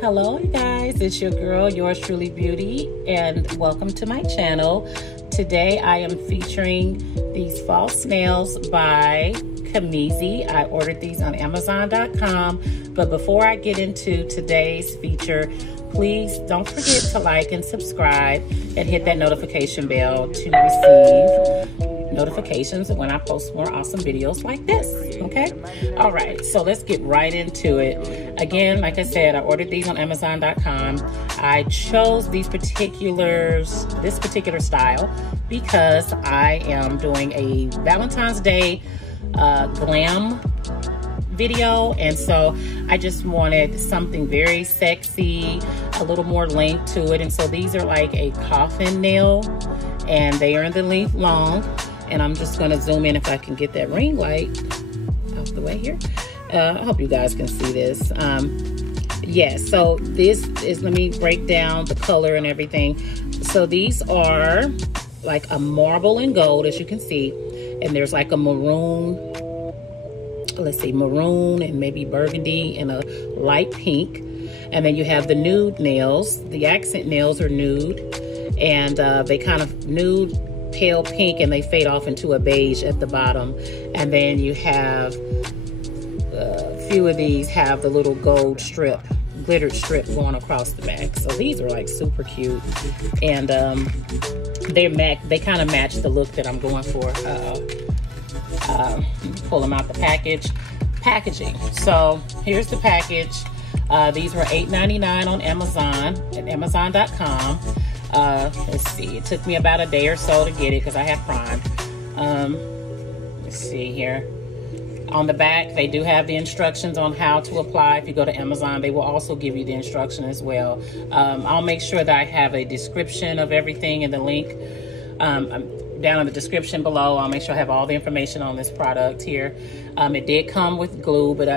Hello you guys, it's your girl, yours truly Beauty, and welcome to my channel. Today I am featuring these false nails by Kamizi. I ordered these on Amazon.com, but before I get into today's feature, please don't forget to like and subscribe and hit that notification bell to receive notifications when I post more awesome videos like this, okay? All right, so let's get right into it. Again, like I said, I ordered these on Amazon.com. I chose this particular style because I am doing a Valentine's Day glam video, and so I just wanted something very sexy, a little more length to it, and so these are like a coffin nail, and they are in the length long. And I'm just gonna zoom in if I can get that ring light out the way here. I hope you guys can see this. Yes, so this is, let me break down the color and everything. So these are like a marble and gold, as you can see. And there's like a maroon, let's see, maroon and maybe burgundy and a light pink. And then you have the nude nails. The accent nails are nude. And they kind of nude, pale pink, and they fade off into a beige at the bottom. And then you have a few of these have the little gold strip, glittered strip going across the back. So these are like super cute, and they kind of match the look that I'm going for. Pull them out the packaging. So here's the package. These were $8.99 on Amazon at Amazon.com. Let's see, it took me about a day or so to get it because I have Prime. Let's see here. On the back, they do have the instructions on how to apply. If you go to Amazon, they will also give you the instruction as well. I'll make sure that I have a description of everything in the link down in the description below. I'll make sure I have all the information on this product here. It did come with glue, but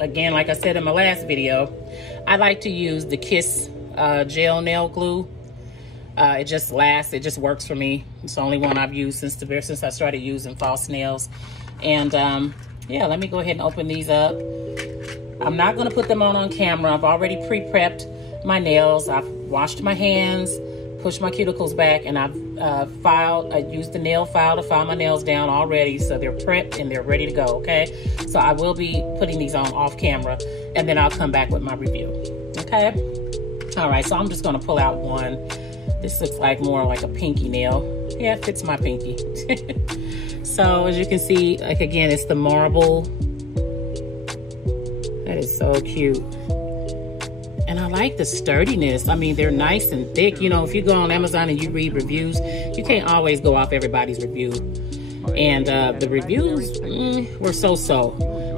again, like I said in my last video, I like to use the Kiss gel nail glue. It just lasts, it just works for me. It's the only one I've used since I started using false nails. And yeah, let me go ahead and open these up. I'm not gonna put them on camera. I've already pre-prepped my nails. I've washed my hands, pushed my cuticles back, and I've I used the nail file to file my nails down already, so they're prepped and they're ready to go, okay? So I will be putting these on off camera, and then I'll come back with my review, okay? All right, so I'm just gonna pull out one. This looks like more like a pinky nail. Yeah, it fits my pinky. So as you can see, like again, it's the marble. That is so cute. And I like the sturdiness. I mean, they're nice and thick. You know, if you go on Amazon and you read reviews, you can't always go off everybody's review. And the reviews were so-so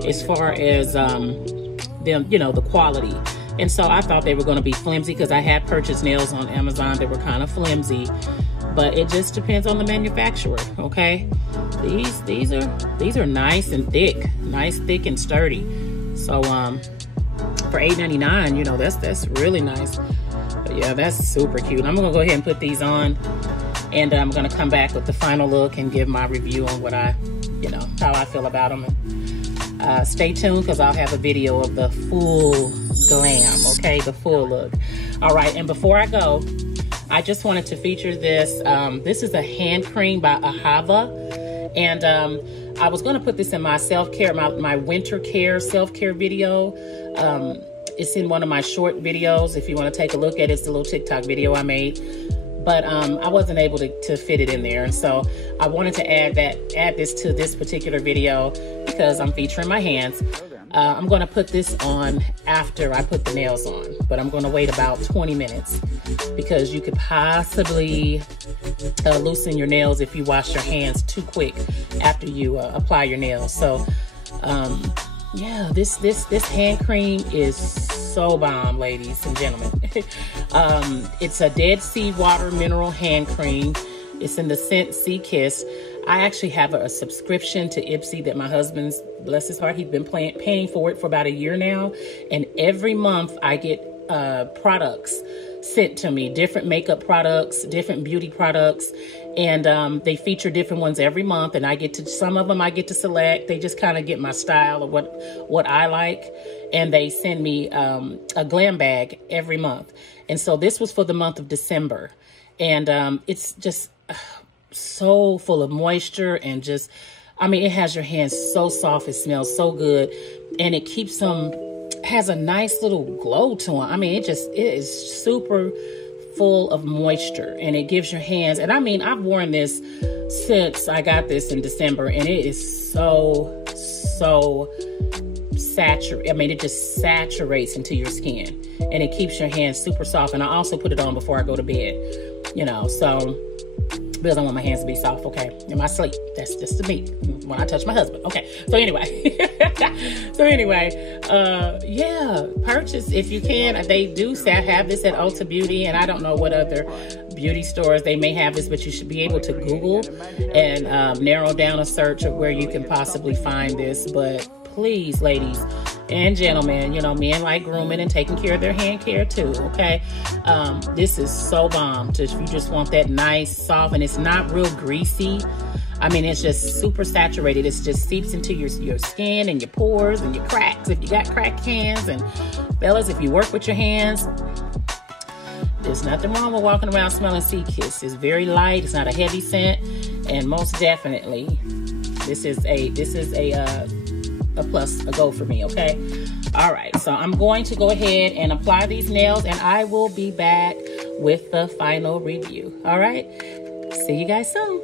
as far as them, you know, the quality. And so I thought they were going to be flimsy because I had purchased nails on Amazon that were kind of flimsy, but it just depends on the manufacturer, okay? These are nice and thick, thick and sturdy. So for $8.99, you know, that's really nice. But yeah, that's super cute. I'm gonna go ahead and put these on, and I'm gonna come back with the final look and give my review on what how I feel about them. Stay tuned because I'll have a video of the full glam, okay, the full look. All right, and before I go, I just wanted to feature this. This is a hand cream by Ahava, and I was going to put this in my self-care, my winter care self-care video. It's in one of my short videos. If you want to take a look at it, it's a little TikTok video I made. But I wasn't able to fit it in there, and so I wanted to add this to this particular video because I'm featuring my hands. I'm going to put this on after I put the nails on, but I'm going to wait about 20 minutes because you could possibly loosen your nails if you wash your hands too quick after you apply your nails. So yeah, this hand cream is so bomb, ladies and gentlemen. It's a Dead Sea Water Mineral Hand Cream. It's in the scent Sea Kiss. I actually have a subscription to Ipsy that my husband's, bless his heart, he's been paying for it for about a year now. And every month I get products sent to me, different makeup products, different beauty products. And they feature different ones every month. And I get to, some of them I get to select. They just kind of get my style of what I like. And they send me a Glam bag every month. And so this was for the month of December. And it's just so full of moisture and just, I mean, it has your hands so soft. It smells so good. And it keeps them, has a nice little glow to it. I mean, it is super full of moisture, and it gives your hands, and I mean, I've worn this since I got this in December, and it is so saturated. I mean, it just saturates into your skin, and it keeps your hands super soft. And I also put it on before I go to bed, you know, so because I want my hands to be soft, okay, in my sleep. That's just to me when I touch my husband. Okay, so anyway, yeah, purchase if you can. They do have this at Ulta Beauty, and I don't know what other beauty stores they may have this, but you should be able to Google and narrow down a search of where you can possibly find this. But please, ladies and gentlemen, you know, men like grooming and taking care of their hand care too, okay? This is so bomb. If you just want that nice, soft, and it's not real greasy. I mean, it's just super saturated. It just seeps into your skin and your pores and your cracks. If you got cracked hands, and fellas, if you work with your hands, there's nothing wrong with walking around smelling Sea Kiss. It's very light. It's not a heavy scent, and most definitely, this is a plus, a go for me, okay? All right, so I'm going to go ahead and apply these nails, and I will be back with the final review. All right, see you guys soon.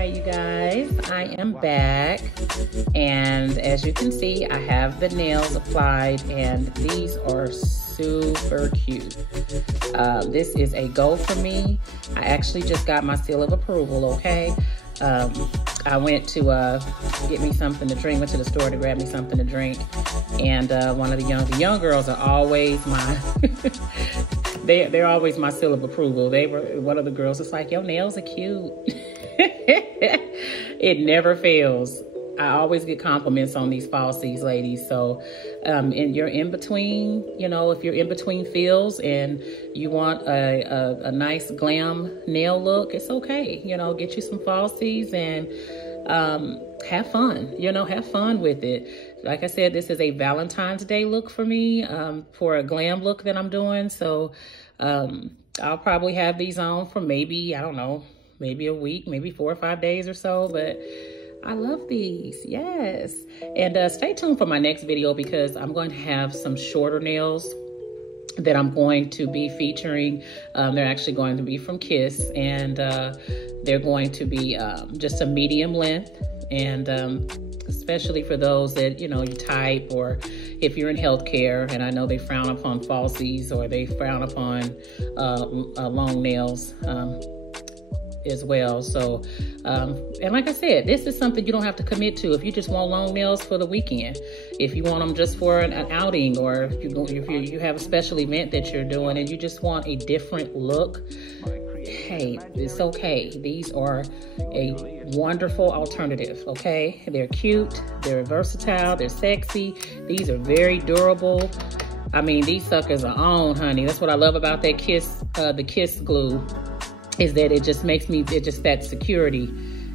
You guys, I am back, and as you can see, I have the nails applied, and these are super cute. This is a go for me. I actually just got my seal of approval, okay? I went to get me something to drink, went to the store to grab me something to drink, and one of the young girls are always my they're always my seal of approval. One of the girls was like, your nails are cute. It never fails. I always get compliments on these falsies, ladies. So and you're in between, you know, if you're in between fills and you want a nice glam nail look, it's okay. You know, get you some falsies and have fun, you know, have fun with it. Like I said, this is a Valentine's Day look for me, for a glam look that I'm doing. So I'll probably have these on for maybe, I don't know, maybe a week, maybe 4 or 5 days or so, but I love these, yes. And stay tuned for my next video, because I'm going to have some shorter nails that I'm going to be featuring. They're actually going to be from Kiss, and they're going to be just a medium length, and especially for those that, you know, you type, or if you're in healthcare, and I know they frown upon falsies, or they frown upon long nails as well. So and like I said, this is something you don't have to commit to if you just want long nails for the weekend. If you want them just for an outing, or if you have a special event that you're doing and you just want a different look, hey, it's okay. These are a wonderful alternative, okay? They're cute, they're versatile, they're sexy. These are very durable. I mean, these suckers are on, honey. That's what I love about that Kiss, the Kiss glue, is that it just makes me, it just that security,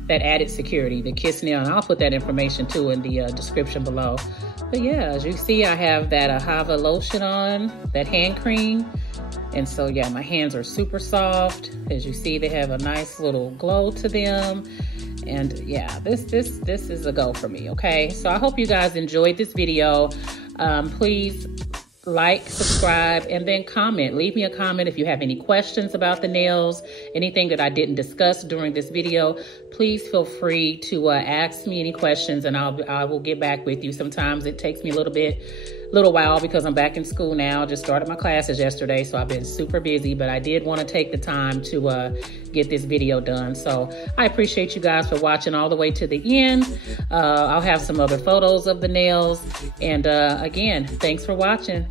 that added security, the Kiss nail. And I'll put that information too in the description below. But yeah, as you see, I have that Ahava lotion on, that hand cream. And so yeah, my hands are super soft. As you see, they have a nice little glow to them. And yeah, this is a go for me, okay? So I hope you guys enjoyed this video. Please like, subscribe, and then comment. Leave me a comment if you have any questions about the nails, anything that I didn't discuss during this video. Please feel free to ask me any questions, and I will get back with you. Sometimes it takes me a little while because I'm back in school now. Just started my classes yesterday, so I've been super busy, but I did want to take the time to get this video done. So I appreciate you guys for watching all the way to the end. I'll have some other photos of the nails. And again, thanks for watching.